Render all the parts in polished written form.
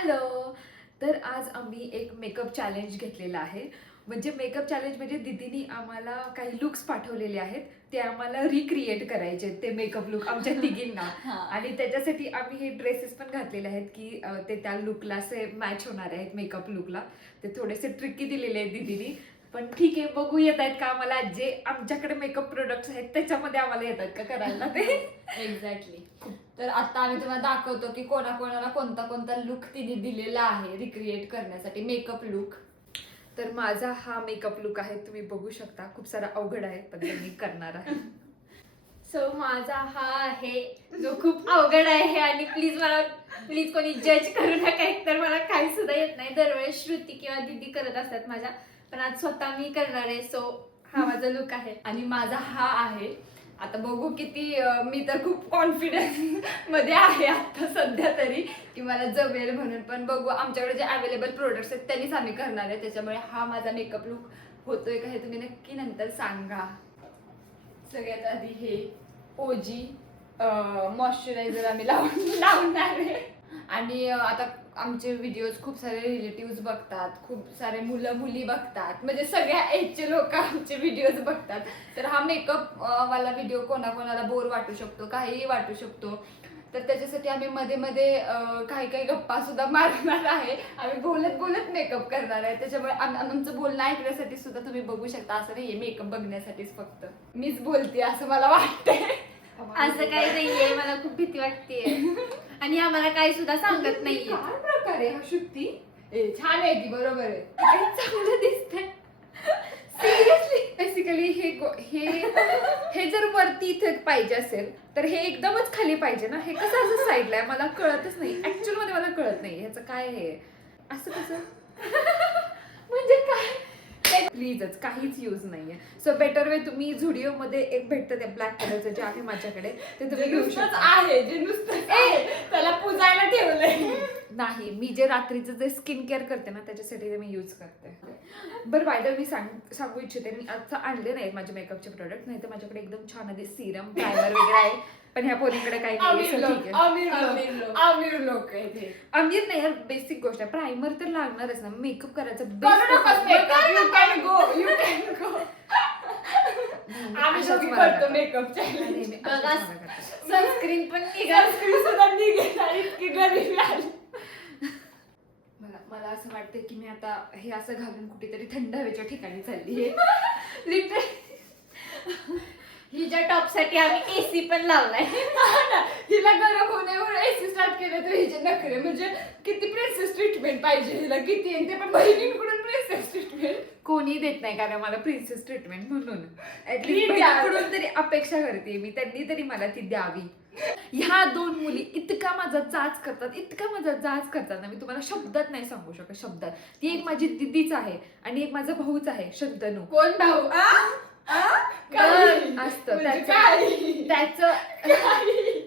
Hello. तर आज आम्ही एक मेकअप चॅलेंज घेतलेला आहे. म्हणजे मेकअप चॅलेंज म्हणजे दीदीनी आम्हाला काही लुक्स पाठवलेले आहेत, ते आम्हाला रिक्रिएट करायचे ते मेकअप लुक आमच्या तिघींना. आणि त्याच्यासाठी आम्ही हे ड्रेसेस पण घातलेले आहेत की ते त्या लुकला असे मॅच होणार आहेत मेकअप लुकला. ते थोडेसे ट्रिकी दिलेले आहेत दीदीनी, पण ठीक आहे, बघू येत आहेत का आम्हाला. जे आमच्याकडे मेकअप प्रोडक्ट्स आहेत त्याच्यामध्ये आम्हाला येतात का करायला ते. एक्झॅक्टली. तर आता आम्ही तुम्हाला दाखवतो की कोणाकोणाला कोणता कोणता लुक तिने दिलेला आहे रिक्रिएट करण्यासाठी मेकअप लुक. तर माझा हा मेकअप लुक आहे, तुम्ही बघू शकता. खूप सारा अवघड आहे पण ते मी करणार आहे. सो माझा हा आहे जो खूप अवघड आहे आणि प्लीज कोणी जज करू नका. एकतर मला काही सुद्धा येत नाही. दरवेळेस श्रुती किंवा दीदी करत असतात माझ्या, पण आज स्वतः मी करणार आहे. सो हा माझा लुक आहे. आणि माझा हा आहे. आता बघू किती मी तर खूप कॉन्फिडन्स मध्ये आहे आता सध्या तरी की मला जमेल म्हणून, पण बघू आमच्याकडे जे अवेलेबल प्रोडक्ट्स आहेत त्यांनीच आम्ही करणार आहे. त्याच्यामुळे हा माझा मेकअप लुक होतोय का हे तुम्ही नक्की नंतर सांगा. सगळ्यात आधी हे ओजी मॉइश्चरायझर आम्ही लावणार आहे. आणि आता आमचे व्हिडिओज खूप सारे रिलेटिव्ह बघतात, खूप सारे मुलं मुली बघतात, म्हणजे सगळ्या एजचे लोक आमचे व्हिडिओज बघतात. तर हा मेकअप वाला व्हिडिओ कोणाकोणाला बोर वाटू शकतो, काहीही वाटू शकतो. तर त्याच्यासाठी आम्ही मध्ये मध्ये काही काही गप्पा सुद्धा मारणार आहे. आम्ही बोलत बोलत मेकअप करणार आहे. त्याच्यामुळे आमचं बोलणं ऐकण्यासाठी सुद्धा तुम्ही बघू शकता. असं नाहीये मेकअप बघण्यासाठीच फक्त मीच बोलते असं मला वाटतंय. असं काही नाहीये, मला खूप भीती वाटतेय आणि आम्हाला काही सुद्धा सांगत नाहीये. काय प्रकारे हा शुद्धी छान आहे ती, बरोबर आहे, चांगलं दिसतंय सिरियसली. बेसिकली हे जर वरती इथे पाहिजे असेल तर हे एकदमच खाली पाहिजे ना. हे कसं असं साईडला आहे मला कळतच नाही. ऍक्च्युअल मध्ये मला कळत नाही ह्याचं काय आहे असं कसं. म्हणजे काय प्लीजच काहीच यूज नाहीये. सो बेटर वे तुम्ही झुडिओ मध्ये एक भेटतं ते ब्लॅक कलरचं जे आहे माझ्याकडे, ते तुम्ही घेऊ शकता. आहे जे नुसतं त्याला पुजायला ठेवलंय. नाही, मी जे रात्रीचं जे स्किन केअर करते ना त्याच्यासाठी ते मी यूज करते. बरं बाय मी सांगू इच्छिते, मी आता आणले नाहीत माझे मेकअपचे प्रोडक्ट. नाही तर माझ्याकडे एकदम छान आधी सिरम प्रायमर वगैरे आहे, पण ह्या पोरीकडे काही नाही. अमीर लोक आहे ते. अमीर नाही यार, बेसिक गोष्ट आहे. प्रायमर तर लागणारच ना मेकअप करायचं. आम्ही दोघी करतो मेकअप सनस्क्रीन पण निघाल सुद्धा निघेल इतकी गरीबी आली. मला असं वाटतं की मी आता हे असं घालून कुठेतरी थंड हवेच्या ठिकाणी चालली आहे. लिटरली हिच्या टॉप साठी आम्ही एसी पण लावलाय. हिला गरम होण्यावर एसी स्टार्ट केलं तर हिचे नखरे, म्हणजे किती प्रिन्सेस ट्रीटमेंट पाहिजे हिला, किती. आणि ते पण बहिणींकडून प्रिन्सेस ट्रीटमेंट कोणी देत नाही कारण मला प्रिन्सेस ट्रीटमेंट, म्हणून ऍटलीस्ट तरी अपेक्षा करते मी, त्यांनी तरी मला ती द्यावी. ह्या दोन मुली इतका माझा जाच करतात ना, मी तुम्हाला शब्दात नाही सांगू शकत. शब्दात ती एक माझी दिदीच आहे आणि एक माझा भाऊच आहे शंतनू. कोण भाऊ असतं त्याच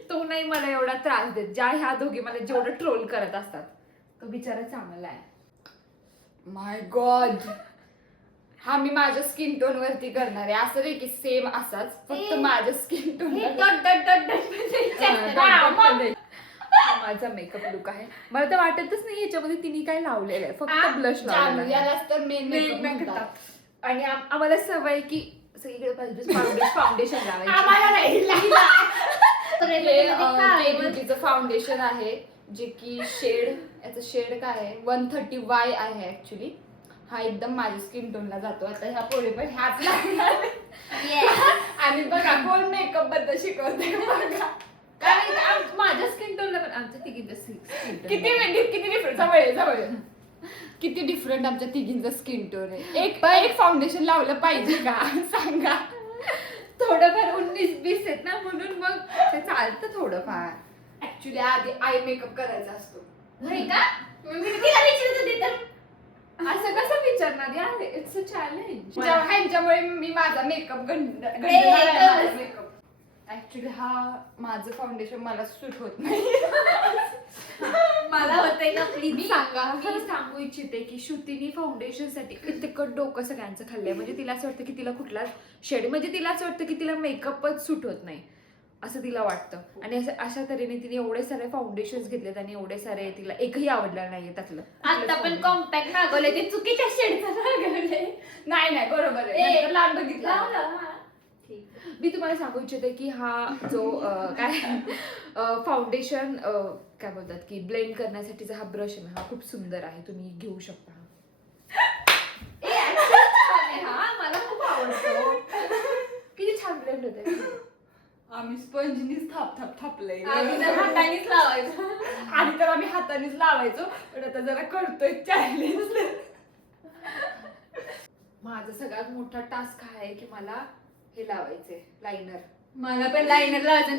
तो नाही मला एवढा त्रास देत. ज्या ह्या दोघी मला जेवढं ट्रोल करत असतात तो बिचारा चांगला आहे. माय गॉड. हा मी माझ्या स्किन टोन वरती करणार आहे. असं नाही की सेम असाच, फक्त माझ्या स्किन टोन. माझा मेकअप लुक आहे. मला तर वाटतच नाही याच्यामध्ये तिने काय लावलेलं आहे, फक्त ब्लश लावलेलं यालाच तर मेन आहे. म्हणतात. आणि आम्हाला सवय की सगळीकडे फाउंडेशन आम्हाला नाही. लावायचं. ब्युटीचं फाउंडेशन आहे जे की याचं शेड काय आहे 130Y आहे ऍक्च्युली. हा एकदम माझ्या स्किन टोनला जातो. आता ह्या पोळी पण ह्याच लागणार. आणि बघा कोण मेकअप बद्दल शिकवते बघा. माझ्या स्किन टोनला पण आमच्या किती डिफरंट जवळ किती डिफरंट आमच्या तिघींचं स्किन टोन आहे. एक फाउंडेशन लावलं पाहिजे का सांगा. थोडंफार 19-20 आहेत ना, म्हणून मग ते चालतं थोडंफार. ऍक्च्युली आधी आय मेकअप करायचा असतो. नाही का? मी तिला विचारत होती तर असं कसं विचारणार यार, इट्स अ चॅलेंज. ह्यांच्यामुळे मी माझा मेकअप मेकअप ऍक्च्युली हा माझं फाउंडेशन मला सूट होत नाही. मला होतंय का प्लीज सांगा. मी सांगू इच्छिते की श्रुतीने फाउंडेशन साठी तिखट डोकं सगळ्यांचं खाल्लंय. म्हणजे तिला असं वाटतं की तिला कुठला शेड, म्हणजे तिला असं वाटतं की तिला मेकअपच सूट होत नाही. असं तिला वाटतं. आणि अशा तऱ्हेने तिने एवढे सारे फाउंडेशन्स घेतलेत आणि एवढे सारे तिला एकही आवडलं नाहीये त्यातलं. आता पण कॉम्पॅक्ट मागवले ते चुकीच्या शेडचं मागवले. नाही बरोबर आहे. ए, नंतर लांब बघितला. लावलं, हा. ठीक. मी तुम्हाला सांगू इच्छिते की हा जो काय फाउंडेशन काय बोलतात की ब्लेंड करण्यासाठीचा हा ब्रश आहे ना, हा खूप सुंदर आहे, तुम्ही घेऊ शकता. ए, actually छान आहे हा, मला खूप आवडतो. किती छान ब्लेंड होते. आम्ही स्पंजनीच थापलंय. आधी तर हातानेच लावायचं. आधी तर आम्ही हातानेच लावायचो, पण आता जरा करतोय चॅलेंज. माझा सगळ्यात मोठा टास्क हा आहे की मला हे लावायचंय लायनर. मला पण लायनर लावायचं.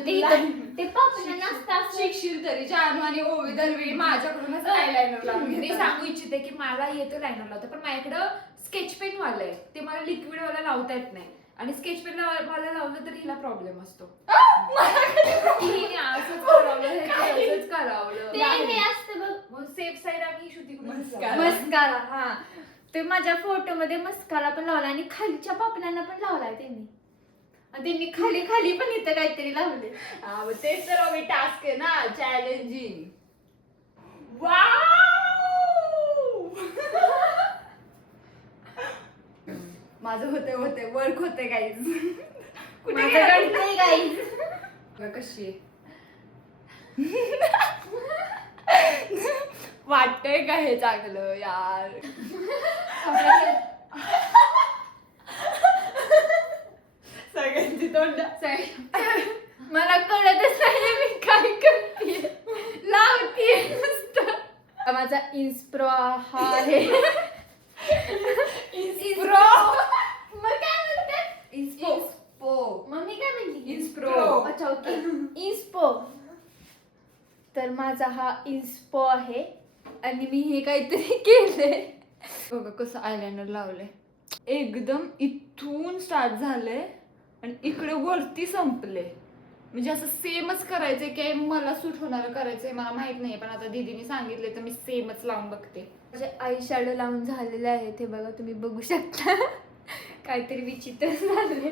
ते पापण्या नसतात. शिकशील तरी जानू आणि ओवी दरवेळी माझ्याकडूनच आयलाइनर लावून मी घेतात. सांगू इच्छिते की मला येतं लायनर लावता, पण माझ्याकडं स्केच पेन वाला आहे, ते मला लिक्विड वाला लावता येत नाही. आणि स्केच पेन वाला लावलं तर हिला प्रॉब्लेम असतो की हिने असंच करावलं, हे असंच करावलं. ते हे असतं बघ, मग सेफ साईड आम्ही श्रुती मस्कारा. मस्कारा. हा, ते माझ्या फोटो मध्ये मस्कारा पण लावला आणि खालच्या पापण्यांना पण लावलाय त्यांनी. आणि त्यांनी खाली खाली पण इथं काहीतरी लावले. हा, मग तेच तर आम्ही टास्क आहे ना, चॅलेंजिंग. माझं होते वर्क होते गाईज. कुठे माझं गेला? घडतंय guys. बघा कशी आहे. वाटतंय का हे चांगलं यार? सगळ्यांची तोंड मला कळतच नाही मी काय करते. लावते नुसतं. माझा इन्स्प्रो हा आहे. इन्स्प्रो. मग काय म्हणतात? इन्स्पो. मग मी काय म्हणली? इन्स्प्रो. अच्छा, ओके. इन्स्पो. तर माझा हा इन्स्पो आहे आणि मी हे काहीतरी केलंय. बघा कसं आयलाइनर लावलंय. एकदम इथून स्टार्ट झालंय आणि इकडे वरती संपले. म्हणजे असं सेमच करायचंय की मला सूट होणार करायचंय मला माहित नाही, पण आता दीदीने सांगितले तर मी सेमच लावून बघते. माझे आय शॅडो लावून झालेले आहे ते बघा, तुम्ही बघू शकता. काहीतरी विचित्र झाले.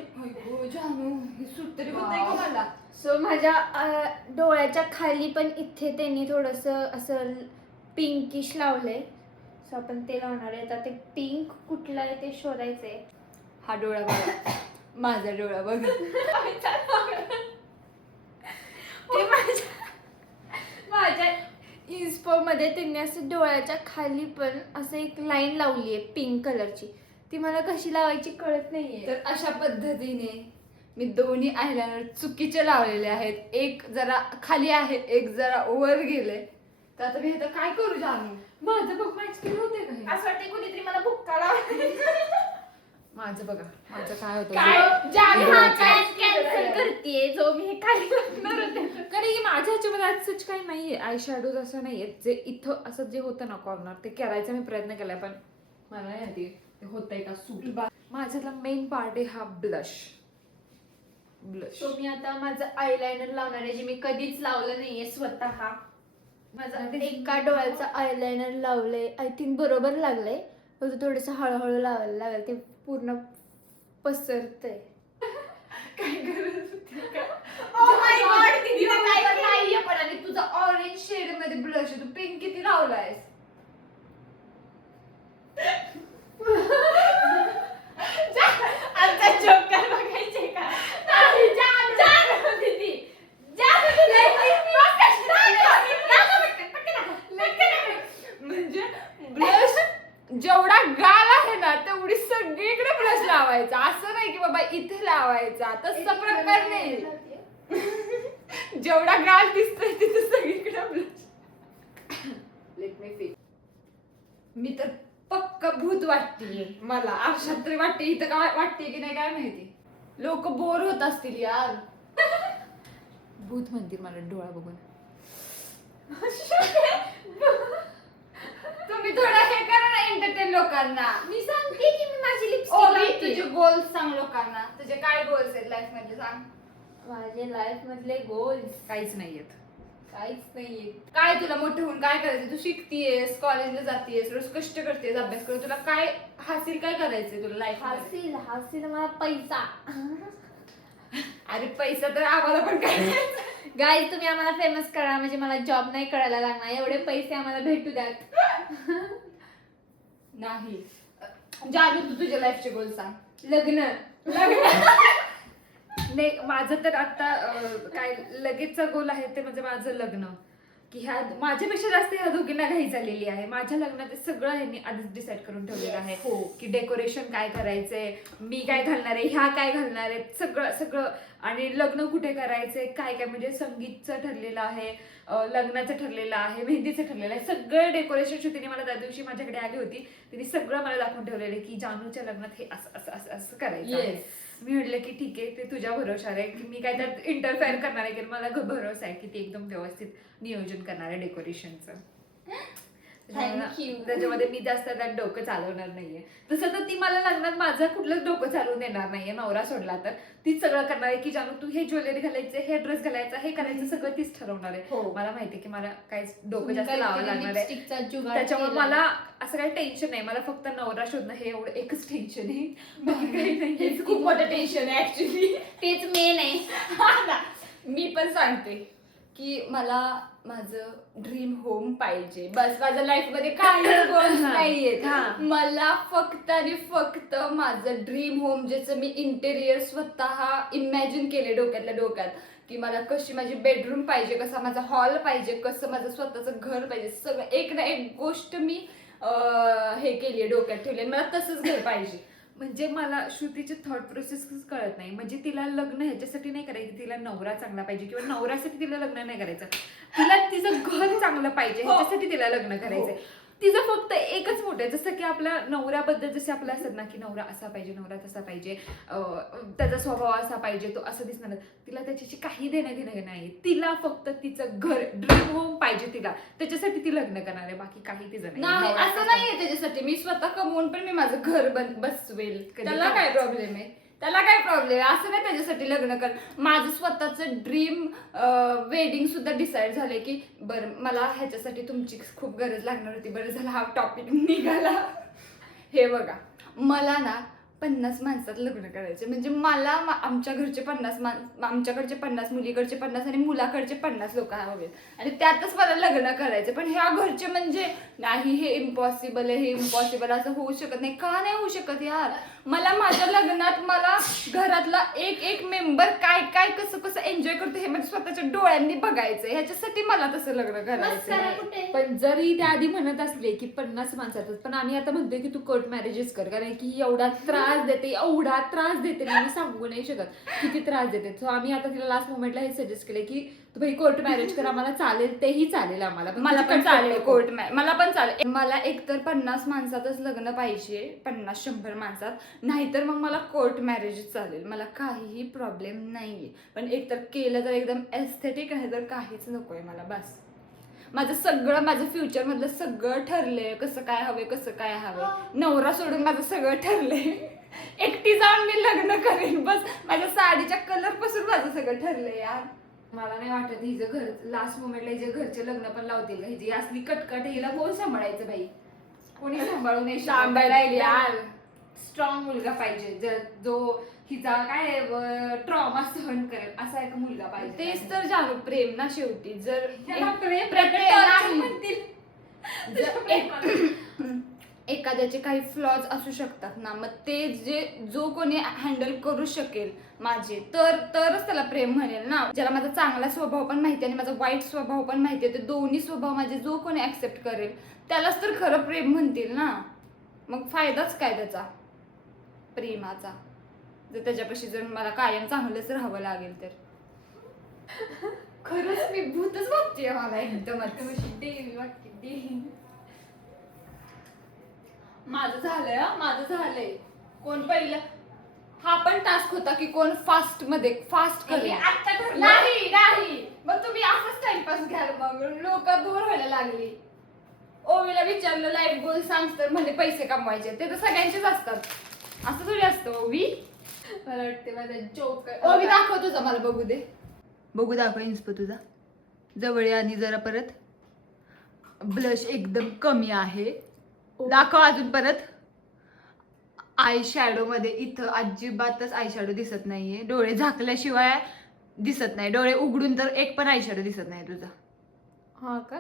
जानू हे सूट तरी होतंय का मला? सो माझ्या डोळ्याच्या खाली पण इथे त्यांनी थोडस असं पिंकिश लावलंय. सो आपण ते लावणार आहे. आता ते पिंक कुठलं आहे ते शोधायचंय. हा डोळा बघा, माझा डोळा बघा. ते माझ्या इन्स्पो मध्ये त्यांनी असं डोळ्याच्या खाली पण असं एक लाईन लावली आहे पिंक कलरची. ती मला कशी लावायची कळत नाहीये. तर अशा पद्धतीने मी दोन्ही आयलाइनर चुकीचे लावलेले आहेत. एक जरा खाली आहे, एक जरा वर गेले. तर आता मी आता काय करू जानू? माझं बघ मॅच केलं होते का हे? असं वाटतं कुणीतरी मला बुक्का लावला. माझं बघा माझं काय होतं. काय? जानू हा डोळ्याचं. काय कॅन्सल करतेय जो मी हे खाली लावणार होते. कारण की माझ्या ह्याच्यामध्ये आज सच काही नाहीये. आय शॅडोज असं नाहीये जे इथं असं जे होतं ना कॉर्नर, ते करायचा मी प्रयत्न केलाय, पण मला नाही माहिती ते होतंय का सूट. माझ्यातला मेन पार्ट आहे हा ब्लश. सो मी आता माझं आयलाइनर लावणार आहे जे मी कधीच लावलं नाहीये स्वतः. माझं एका डोळ्याचं आयलाइनर लावलंय. आय थिंक बरोबर लागलंय. फक्त थोडंसं हळूहळू लावायला लागेल, ते पूर्ण पसरतंय. काय गरज होती का? Oh my God, दीदीला काय एवढं केलं? नाहीये, पण आणि तुझा ऑरेंज शेड मध्ये ब्लश आहे, तू पिंक किती लावलायस? आमचा जोकर बघायचे का? नाही, जान दीदी. म्हणजे ब्लश जेवढा गाल आहे ना तेवढी सगळीकडे ब्लश लावायचा. असं नाही की बाबा इथे लावायचा, तसं प्रकार नाही. जेवढा गाल दिसतोय तिथे सगळीकडे ब्लश. Let me feel. मी तर पक्का भूत वाटतीये मला. आरशात तरी वाटते, इथं काय वाटते की नाही काय माहिती. लोक बोर होत असतील यार. भूत म्हणतील मला डोळा बघून. तुम्ही थोडं हे करा ना एंटरटेन लोकांना. मी सांगते की मी माझी ओवी, लिपस्टिक तुझे गोल्स सांग लोकांना. तुझे काय गोल्स आहेत लाईफ मध्ये सांग. माझे लाईफ मधले गोल्स काहीच नाहीयेत. काहीच नाहीये. काय तुला मोठं होऊन काय करायचं? तू शिकतीयेस, कॉलेजला जातीयेस, रोज कष्ट करतेस, अभ्यास करते. तुला काय हासिल काय करायचंय तुला लाईफ? हासिल मला पैसा. अरे पैसा तर आम्हाला पण काय गाईज तुम्ही आम्हाला फेमस करा म्हणजे मला जॉब नाही करायला लागणार, एवढे पैसे आम्हाला भेटू द्यात. नाही. जानू तू तुझ्या लाईफचे गोल सांग. लग्न. नाही माझं तर आता काय लगेचचा गोल आहे ते म्हणजे माझं लग्न. की ह्या माझ्यापेक्षा जास्त ह्या दोघींना घाई झालेली आहे. माझ्या लग्नात ते सगळं ह्यांनी आधीच डिसाईड करून ठेवलेलं आहे. हो. की डेकोरेशन काय करायचंय, मी काय घालणार आहे, ह्या काय घालणार आहेत, सगळं सगळं. आणि लग्न कुठे करायचंय, काय काय म्हणजे संगीतचं ठरलेलं आहे, लग्नाचं ठरलेलं आहे, मेहंदीचं ठरलेलं आहे. सगळं डेकोरेशन तिने मला त्या दिवशी माझ्याकडे आली होती, तिने सगळं मला दाखवून ठेवलेलं आहे की जानूच्या लग्नात हे असं असं असं असं करायचं आहे. मी म्हटलं की ठीक आहे, ते तुझ्या भरोशावर आहे की मी काय त्यात इंटरफेअर करणार आहे की मला भरोसा आहे की ती एकदम व्यवस्थित नियोजन करणार आहे डेकोरेशनचं. Thank you. त्याच्यामध्ये मी जास्त त्यात डोकं चालवणार नाहीये. तसं तर ती मला लग्नात माझं कुठलंच डोकं चालवून देणार नाहीये, नवरा सोडला तर. तीच सगळं करणार आहे की जानू तू हे ज्वेलरी घालायचं, हे ड्रेस घालायचा, हे करायचं, सगळं तीच ठरवणार हो. आहे. मला माहितीये की मला काही डोकं जास्त लावावं लागणार आहे. लिपस्टिकचा जुगाड त्याच्यामुळे केलाय. मला असं काही टेन्शन नाही. मला फक्त नवरा शोधणं हे एवढं एकच टेन्शन आहे, बाकी काही नाही. हेच खूप मोठं टेन्शन आहे ऍक्च्युली. तेच मेन आहे. मी पण सांगते की मला माझं ड्रीम होम पाहिजे. बस माझ्या लाईफ मध्ये काही गोल्स नाहीयेत. हा. मला फक्त आणि फक्त माझं ड्रीम होम ज्याचं मी इंटेरियर स्वतः इमॅजिन केले डोक्यातल्या डोक्यात की मला कशी माझी बेडरूम पाहिजे, कसा माझा हॉल पाहिजे, कसं माझं स्वतःचं घर पाहिजे, सगळं एक ना एक गोष्ट मी हे केली डोक्यात ठेवली. मला तसंच घर पाहिजे. म्हणजे मला श्रुतीची थॉट प्रोसेस कळत नाही. म्हणजे तिला लग्न ह्याच्यासाठी नाही करायचं तिला नवरा चांगला पाहिजे किंवा नवऱ्यासाठी तिला लग्न नाही करायचं, तिला तिचं घर चांगलं पाहिजे ह्याच्यासाठी तिला लग्न करायचंय. तिचं फक्त एकच मोठं आहे, जसं की आपल्या नवऱ्याबद्दल जसे आपलं असत ना की नवरा असा पाहिजे, नवरा तसा पाहिजे, त्याचा स्वभाव असा पाहिजे, तो असं दिसणार नाही. तिला त्याच्याशी काही देणं घेणं नाही. तिला फक्त तिचं घर ड्रीम होम पाहिजे तिला, त्याच्यासाठी ती लग्न करणार आहे, बाकी काही तिचं नाही नवरा असं कसा- नाहीये त्याच्यासाठी. मी स्वतः कमवून पण मी माझं घर बसवेल. कधी त्याला का? काय प्रॉब्लेम आहे? त्याला काय प्रॉब्लेम आहे? असं नाही त्याच्यासाठी लग्न कर. माझं स्वतःचं ड्रीम वेडिंग सुद्धा डिसाईड झालंय की बरं मला ह्याच्यासाठी तुमची खूप गरज लागणार होती. बरं झालं हा टॉपिक निघाला. हे बघा, मला ना 50 माणसात लग्न करायचे. म्हणजे मला आमच्या घरचे 50 आमच्याकडचे 50, मुलीकडचे 50 आणि मुलाकडचे 50 लोक हवेत आणि त्यातच मला लग्न करायचं. पण ह्या घरचे म्हणजे नाही हे इम्पॉसिबल आहे, हे इम्पॉसिबल, असं होऊ शकत नाही. का नाही होऊ शकत यार? मला माझ्या लग्नात मला घरातला एक एक मेंबर काय काय कसं कसं एन्जॉय करतो हे माझ्या स्वतःच्या डोळ्यांनी बघायचं. ह्याच्यासाठी मला तसं लग्न मस्करा करायचं. कुठे? पण जरी त्या आधी म्हणत असले की 50 माणसातच, पण आम्ही आता म्हणतोय की तू कोर्ट मॅरेजेस कर, कारण की एवढा त्रास देते मी सांगू नाही शकत किती त्रास देते. सो आम्ही आता तिला लास्ट मोमेंटला हे सजेस्ट केले की तू भाई कोर्ट मॅरेज कर, आम्हाला चालेल, तेही चालेल आम्हाला. मला पण चालेल कोर्ट मला पण चालेल. मला एकतर 50 माणसातच लग्न पाहिजे, 50-100 माणसात, नाहीतर मग मला कोर्ट मॅरेज चालेल. मला काहीही प्रॉब्लेम नाहीये. पण एकतर केलं तर एकदम एस्थेटिक, नाही तर काहीच नकोय मला. बस माझं फ्युचर मधलं सगळं ठरलंय, कसं काय हवंय, कसं काय हवंय. नवरा सोडून माझं सगळं ठरलंय. एकटी जाऊन मी लग्न करेन. बस माझ्या साडीच्या कलर पासून माझं सगळं ठरलंय यार. मला नाही वाटत हिचं घर लास्ट मोमेंटला हिचे घरचे लग्न पण लावतील का. हिची असली कटकट, हिला कोण सांभाळायचं बाई? कोणी सांभाळू नाही शकत. सांभाळायला यार. स्ट्रॉंग मुलगा पाहिजे जो हिचा काय ट्रॉमा सहन करेल असा एक मुलगा पाहिजे. तेच तर जानू प्रेम ना शेवटी. जर ह्याला प्रेम प्रत्येक- torture नाही. म्हणतील. जर एखाद्याचे काही फ्लॉज असू शकतात ना, मग ते जो कोणी हँडल करू शकेल माझे तरच त्याला प्रेम म्हणेल ना. ज्याला माझा चांगला स्वभाव पण माहिती आणि माझा वाईट स्वभाव पण माहिती आहे, ते दोन्ही स्वभाव माझे जो कोणी ऍक्सेप्ट करेल त्यालाच तर खरं प्रेम म्हणतील ना. मग फायदाच काय त्याचा प्रेमाचा, जर त्याच्यापाशी जर मला कायम चांगलंच राहावं लागेल तर. खरंच मी भूतच वाटते मला एकदम आता देवी वाटते देवी. माझं झालंय. कोण पहिलं हा पण टास्क होता की कोण फास्ट करेल. आता ठरलं. नाही मग तुम्ही असंच टाइमपास घ्याल. मग लोक दूर व्हायला लागली. ओवीला विचारलं लाईफ गोल सांग तर म्हणजे पैसे कमवायचे. ते तर सगळ्यांचेच असतात. असं थोडी असतं. ओवी मला वाटते माझा जोक ओवी दाखव तुझा, मला बघू दे. बघू दाखव इन्स्पो तुझा. जवळ ये आणि जरा परत. ब्लश एकदम कमी आहे. दाखव अजून परत. आय शॅडो मध्ये इथं अजिबातच आय शॅडो दिसत नाहीये. डोळे झाकल्याशिवाय दिसत नाही. डोळे उघडून तर एक पण आय शॅडो दिसत नाही तुझा. हा का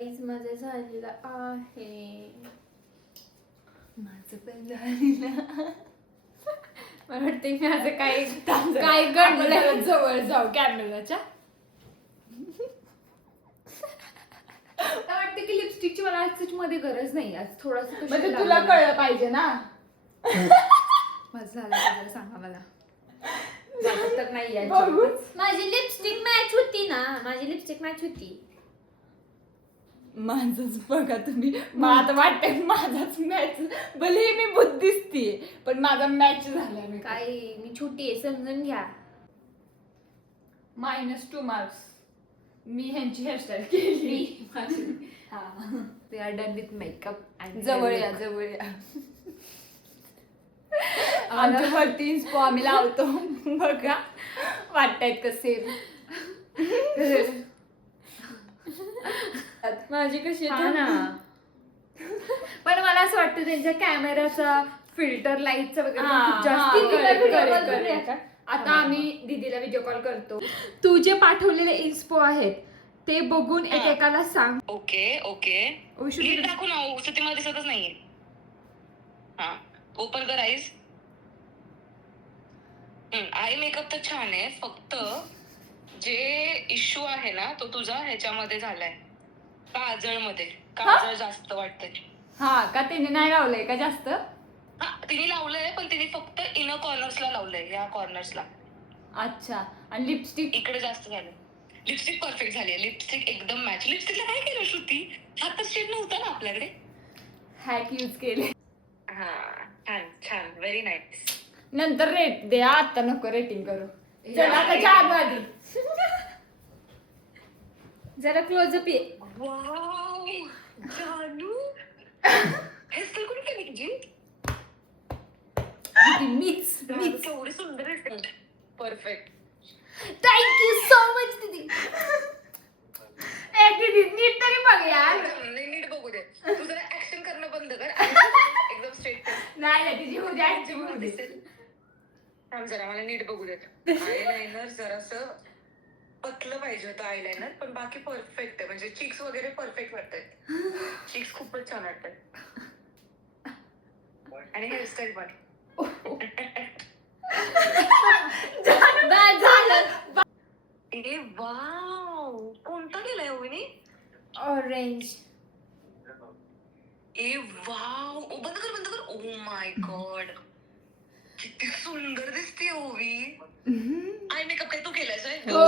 माझं झालेलं आहे. माझं पण झालेलं. मला वाटतं मी असं काय घडलं. जवळ जाऊ कॅमेराच्या. मला वाटतं की लिपस्टिकची मला आज मध्ये गरज नाही. आज थोडंसं म्हणजे तुला कळलं पाहिजे ना. माझं झालं का जरा सांगा मला. माझं तर नाही आहे बघू. माझी लिपस्टिक मॅच होती ना. माझी लिपस्टिक मॅच होती. माझंच बघा तुम्ही. मला आता वाटतंय माझाच मॅच. भले मी बुद्ध दिसतीये पण माझा मॅच झाला. मी काय मी छोटी आहे समजून घ्या. -2 मार्क्स. मी ह्यांची हेअरस्टाईल केली. We are done with makeup and जवळ या जवळ या. आमच्या वरती इन्स्पो आम्ही लावतो बघा. वाटतायत कसे. माझी कशी हा ना. पण मला असं वाटतं त्यांच्या कॅमेराचा फिल्टर लाईटचा वगैरे खूप जास्त correct. आता आम्ही दीदीला व्हिडिओ कॉल करतो. तू जे पाठवलेले इन्स्पो आहेत ते बघून एकेकाला सांग. ओके ओके नीट दाखव ना. ते मला दिसतच नाहीये. हा ओपन कर आईज. आय मेकअप तर छान आहे. फक्त जे इश्यू आहे ना तो तुझा ह्याच्यामध्ये झालाय. काजळ मध्ये काजळ जास्त वाटतंय. हा का तिने नाही लावलंय का जास्त. हा तिने लावलंय पण तिने फक्त इनर कॉर्नर्सला लावलंय. या कॉर्नर्सला. अच्छा. आणि लिपस्टिक इकडे जास्त झालं. लिपस्टिक परफेक्ट झाली. लिपस्टिक एकदम मॅच. लिपस्टिकला काय केलं श्रुती. हातच शेड नव्हता ना आपल्याकडे. हॅक यूज केले. हा छान छान व्हेरी नाईस. नंतर रेट द्या. आता नको रेटिंग करू. चला आता चहा आधी. जरा क्लोजअप ये. वाव जानू हेअरस्टाईल कोणी केली तुझी. मीच केवढी सुंदर hairstyle. Perfect. Thank you so much दीदी. दीदी नीट तरी बघ यार. नीट बघू दे. तू जरा ऍक्शन करणं बंद कर. एकदम स्ट्रेट. नाही तिची उद्या ऍक्टिंग होते. थांब जरा मला नीट बघू देत. आयलायनर जरासं पतलं पाहिजे होतं आयलायनर पण बाकी परफेक्ट आहे. म्हणजे चिक्स वगैरे परफेक्ट वाटतात. चिक्स खूपच छान वाटतात. आणि हेअरस्टाईल पण. झालं. ए वाव कोणता केलाय ओविनी. ऑरेंज. ए वाव बंद कर. ओ माय गॉड किती सुंदर दिसते ओवी. आय मेकअप काय तू केलाय. हो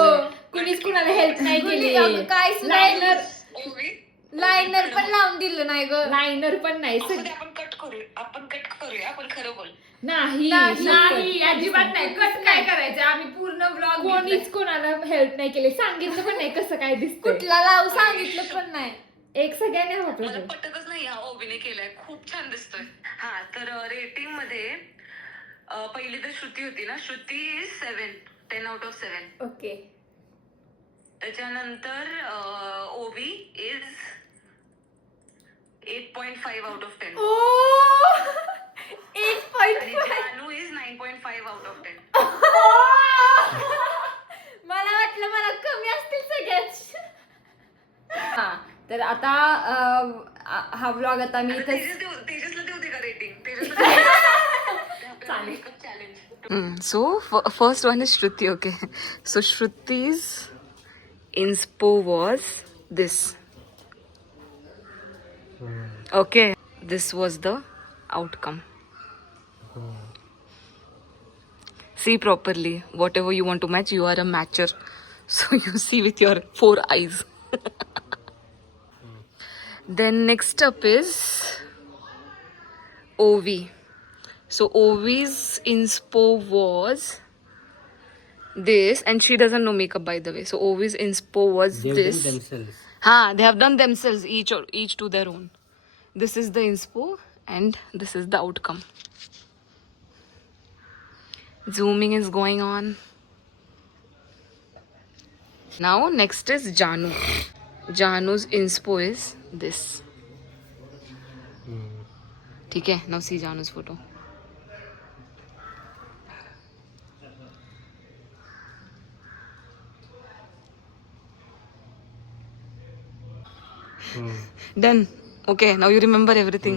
कुणीच कुणाला हेल्प नाही केली. काय लायनर ओवी लायनर पण लावून दिलं नाही ग. लायनर पण नाही. असं ते आपण कट करूया. आपण खरं बोल. नाही नाही अजिबात नाही. कट काय करायचं. आम्ही पूर्ण ब्लॉग कोणीच कोणाला हेल्प नाही केली. सांगितलं पण नाही कसं काय दिसतंय. कुठला लावू सांगितलं पण नाही. एक सगळ्याने मला वापरलं. पटतच नाही हा ओवीने केलाय. खूप छान दिसतोय. हा तर रेटिंग मध्ये पहिली तर श्रुती होती ना. Shruti is 7 10 out of 7. Okay. त्याच्यानंतर ओवी इज 8.5 out of 10. आणि जानू इज 9.5 out of 10. मला वाटलं मला कमी असतील सगळ्याच. हा तर आता हा व्लॉग आता मी इथे तेजसला देऊ दे का रेटिंग. तेजसला makeup challenge. So first one is Shruti. Okay, so Shruti's inspo was this. Okay, this was the outcome. See properly. Whatever you want to match, you are a matcher. So you see with your 4 eyes. Then next up is Ovi. So Ovi's inspo was this, and she doesn't know makeup by the way. So Ovi's inspo was They've this. done themselves. They have done themselves each to their own. This is the inspo and this is the outcome. Zooming is going on. Now next is Janu. Janu's inspo is this. Okay, now see Janu's photo. Done. Okay, now you remember everything.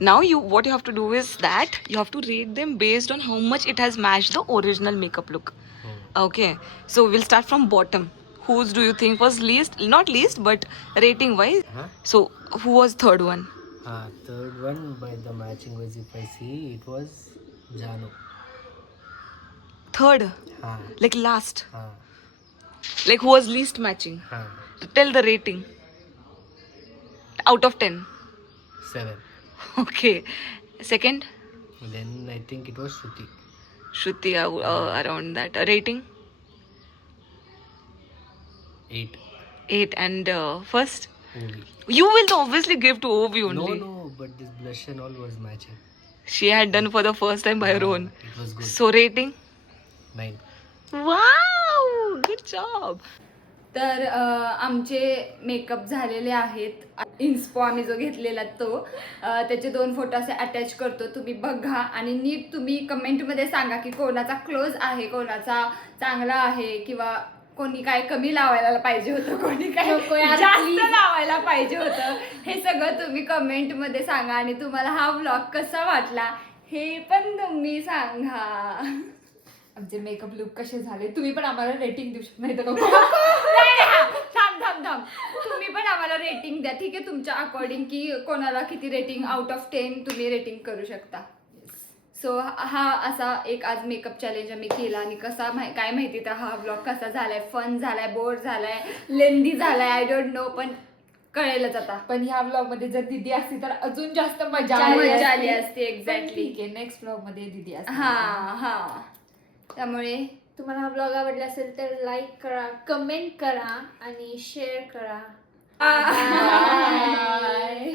Now what you have to do is that you have to rate them based on how much it has matched the original makeup look. Okay, so we'll start from bottom. Whose do you think was least? Not least, but rating wise. So who was third one? Third one by the matching was, if I see, it was Janu. Third, हाँ like last, हाँ like who was least matching. हाँ Tell the rating out of 10. 7. Okay, second, Then I think it was Shruti. Shruti, around that. Rating 8. 8, and first. Ovi. You will obviously give to Ovi only. No, but this blush and all was matching. She had done for the first time by her own. It was good. So rating? 9. Wow, good job. तर आमचे makeup झालेले आहेत. इन्स्पो आम्ही जो घेतलेला तो त्याचे 2 photo असे अटॅच करतो, तुम्ही बघा आणि नीट तुम्ही कमेंटमध्ये सांगा की कोणाचा क्लोज आहे, कोणाचा चांगला आहे, किंवा कोणी काय कमी लावायला पाहिजे होतं, कोणी काय नको यार, जास्त please. लावायला पाहिजे होतं. हे सगळं तुम्ही कमेंटमध्ये सांगा आणि तुम्हाला हा व्लॉग कसा वाटला हे पण तुम्ही सांगा. आमचे मेकअप लुक कसे झाले तुम्ही पण आम्हाला रेटिंग देऊ शकता, नाही तर नको. थांब तुम्ही पण आम्हाला रेटिंग द्या, ठीक आहे, तुमच्या अकॉर्डिंग की कोणाला किती रेटिंग आउट ऑफ 10 तुम्ही रेटिंग करू शकता. सो हा असा एक आज मेकअप चॅलेंज आम्ही केला आणि कसा काय माहिती तर हा ब्लॉग कसा झालाय, फन झालाय, बोर झालाय, लेंदी झालाय, आय डोंट नो, पण कळेलच आता. पण ह्या ब्लॉग मध्ये जर दीदी असती तर अजून जास्त मजा मजा आली असती. पण एक्झॅक्टली. ठीक आहे, नेक्स्ट ब्लॉग मध्ये दीदी असते. हा त्यामुळे तुम्हाला हा ब्लॉग आवडला असेल तर लाईक करा, कमेंट करा आणि शेअर करा. बाय.